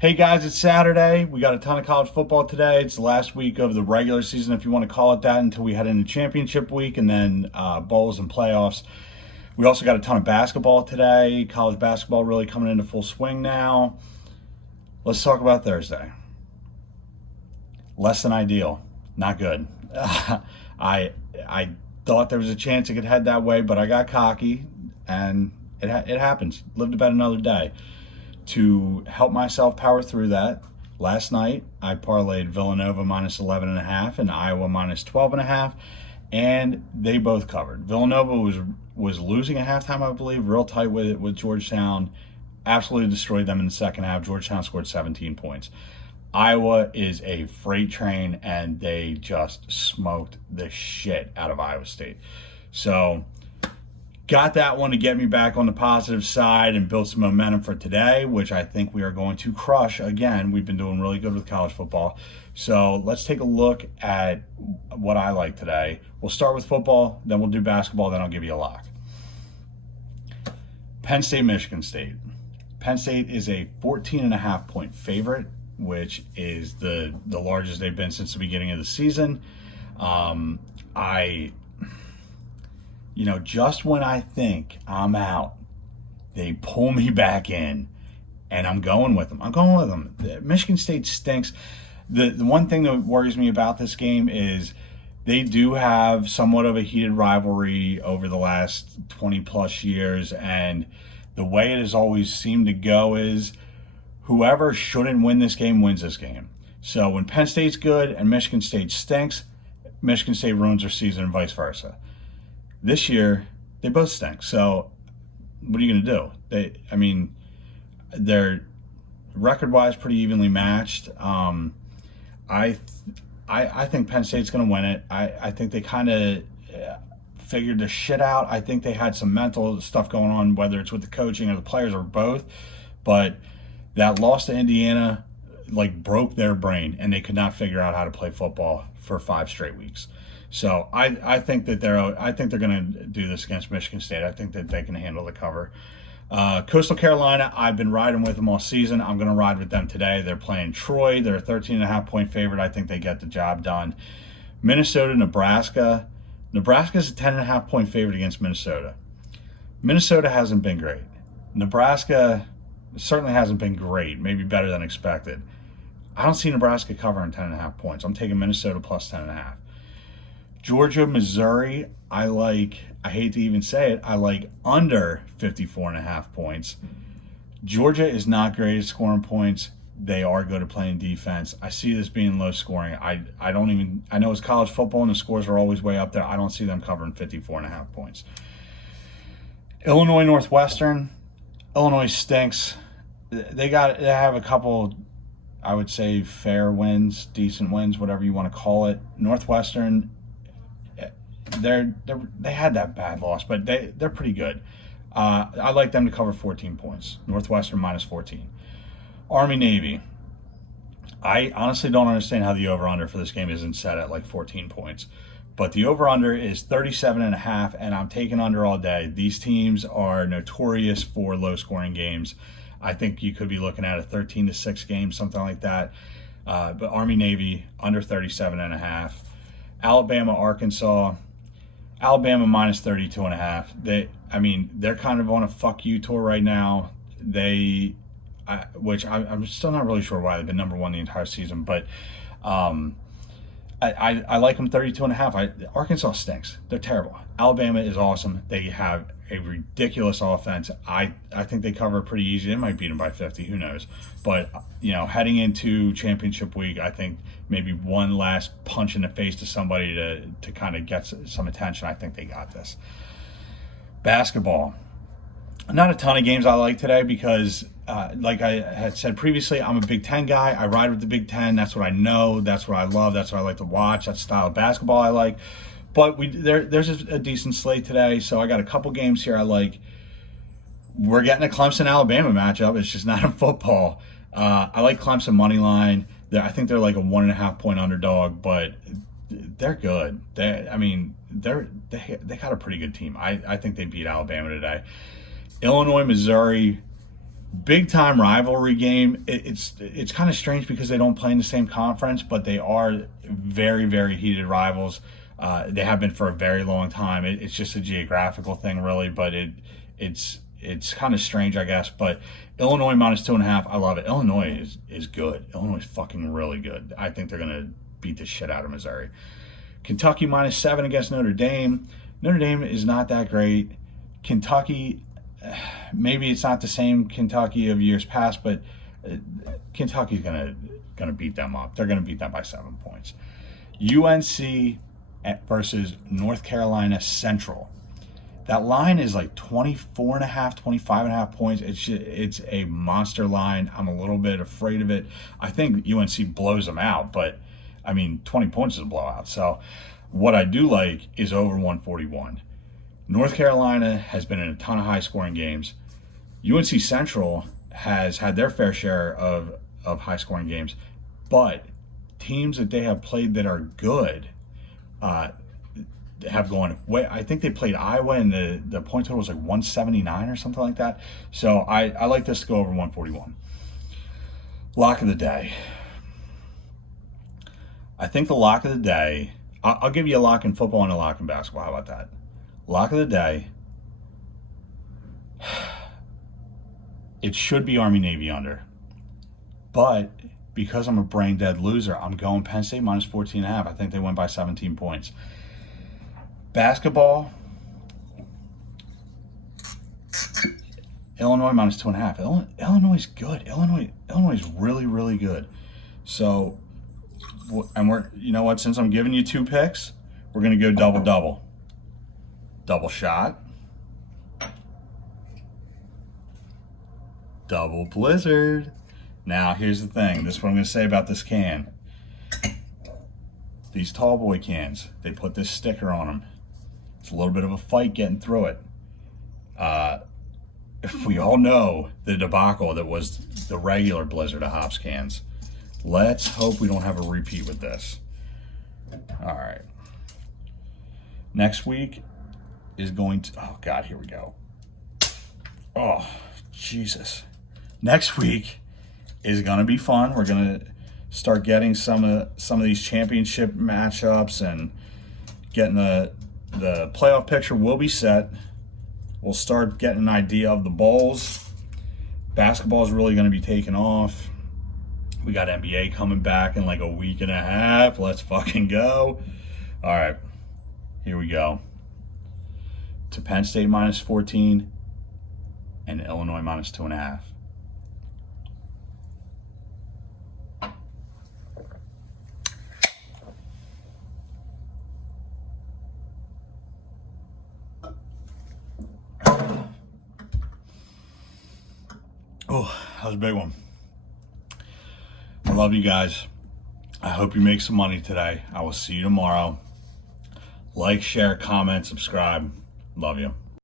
Hey guys, it's Saturday. We got a ton of college football today. It's the last week of the regular season, if you want to call it that, until we head into championship week and then bowls and playoffs. We also got a ton of basketball today. College basketball really coming into full swing now. Let's talk about Thursday. Less than ideal. Not good. I thought there was a chance it could head that way, but I got cocky, and it happens. Lived about another day. To help myself power through that, last night I parlayed Villanova minus 11.5 and Iowa minus 12.5, and they both covered. Villanova was losing at halftime, I believe, real tight with Georgetown. Absolutely destroyed them in the second half. Georgetown scored 17 points. Iowa is a freight train, and they just smoked the shit out of Iowa State. So got that one to get me back on the positive side and build some momentum for today, which I think we are going to crush again. We've been doing really good with college football. So let's take a look at what I like today. We'll start with football, then we'll do basketball, then I'll give you a lock. Penn State, Michigan State. Penn State is a 14.5-point favorite, which is the largest they've been since the beginning of the season. Just when I think I'm out, they pull me back in, and I'm going with them. Michigan State stinks. The one thing that worries me about this game is they do have somewhat of a heated rivalry over the last 20 plus years, and the way it has always seemed to go is whoever shouldn't win this game wins this game. So when Penn State's good and Michigan State stinks, Michigan State ruins their season and vice versa. This year, they both stink. So what are you going to do? They're record-wise pretty evenly matched. I think Penn State's going to win it. I think they kind of figured the shit out. I think they had some mental stuff going on, whether it's with the coaching or the players or both. But that loss to Indiana broke their brain, and they could not figure out how to play football for 5 straight weeks. So I think that they're going to do this against Michigan State. I think that they can handle the cover. Coastal Carolina, I've been riding with them all season. I'm going to ride with them today. They're playing Troy. They're a 13.5-point favorite. I think they get the job done. Minnesota, Nebraska. Nebraska's a 10.5-point favorite against Minnesota. Minnesota hasn't been great. Nebraska certainly hasn't been great, maybe better than expected. I don't see Nebraska covering 10.5 points. I'm taking Minnesota plus 10.5. Georgia, Missouri, I hate to even say it, I like under 54.5 points. Georgia is not great at scoring points. They are good at playing defense. I see this being low scoring. I know it's college football and the scores are always way up there. I don't see them covering 54.5 points. Illinois, Northwestern. Illinois stinks. They have a couple, I would say, fair wins, decent wins, whatever you want to call it. Northwestern, they had that bad loss, but they're pretty good. I like them to cover 14 points. Northwestern minus 14. Army, Navy. I honestly don't understand how the over-under for this game isn't set at 14 points. But the over-under is 37.5, and I'm taking under all day. These teams are notorious for low-scoring games. I think you could be looking at a 13-6 game, something like that. But Army-Navy, under 37.5. Alabama, Arkansas. Alabama minus 32.5. They're kind of on a fuck you tour right now. Which I'm still not really sure why they've been number one the entire season, but I like them 32.5. Arkansas stinks. They're terrible. Alabama is awesome. They have a ridiculous offense. I think they cover pretty easy. They might beat them by 50. Who knows? But, heading into championship week, I think maybe one last punch in the face to somebody to kind of get some attention. I think they got this. Basketball. Not a ton of games I like today because, like I had said previously, I'm a Big Ten guy. I ride with the Big Ten. That's what I know. That's what I love. That's what I like to watch. That's the style of basketball I like. But there's a decent slate today, so I got a couple games here I like. We're getting a Clemson-Alabama matchup. It's just not in football. I like Clemson money line. I think they're like a 1.5-point underdog, but they're good. They got a pretty good team. I think they beat Alabama today. Illinois, Missouri. big time rivalry game. It's kind of strange because they don't play in the same conference, but they are very, very heated rivals. They have been for a very long time. It's just a geographical thing, really, but it's kind of strange, I guess. But Illinois minus 2.5, I love it. Illinois is good. Illinois is fucking really good. I think they're gonna beat the shit out of Missouri. Kentucky minus 7 against Notre Dame. Notre Dame is not that great. Kentucky, maybe it's not the same Kentucky of years past, but Kentucky's gonna beat them up. They're gonna beat them by 7 points. UNC versus North Carolina Central. That line is like 24.5, 25.5 points. It's a monster line. I'm a little bit afraid of it. I think UNC blows them out, but I mean, 20 points is a blowout. So what I do like is over 141. North Carolina has been in a ton of high-scoring games. UNC Central has had their fair share of high-scoring games, but teams that they have played that are good have gone way. I think they played Iowa, and the point total was like 179 or something like that. So I like this to go over 141. Lock of the day. I think the lock of the day, I'll give you a lock in football and a lock in basketball. How about that? Lock of the day, it should be Army-Navy under. But because I'm a brain-dead loser, I'm going Penn State minus 14.5. I think they win by 17 points. Basketball, Illinois minus 2.5. Illinois is good. Illinois is really, really good. So, and you know what? Since I'm giving you 2 picks, we're going to go double-double. Double shot. Double blizzard. Now, here's the thing. This is what I'm going to say about this can. These tall boy cans, they put this sticker on them. It's a little bit of a fight getting through it. We all know the debacle that was the regular Blizzard of Hops cans. Let's hope we don't have a repeat with this. All right. Next week is going to, oh God, here we go. Oh, Jesus. Next week is going to be fun. We're going to start getting some of these championship matchups and getting the playoff picture will be set. We'll start getting an idea of the bowls. Basketball is really going to be taking off. We got NBA coming back in like a week and a half. Let's fucking go. All right, here we go. To Penn State minus 14 and Illinois minus 2.5. Oh, that was a big one. I love you guys. I hope you make some money today. I will see you tomorrow. Like, share, comment, subscribe. Love you.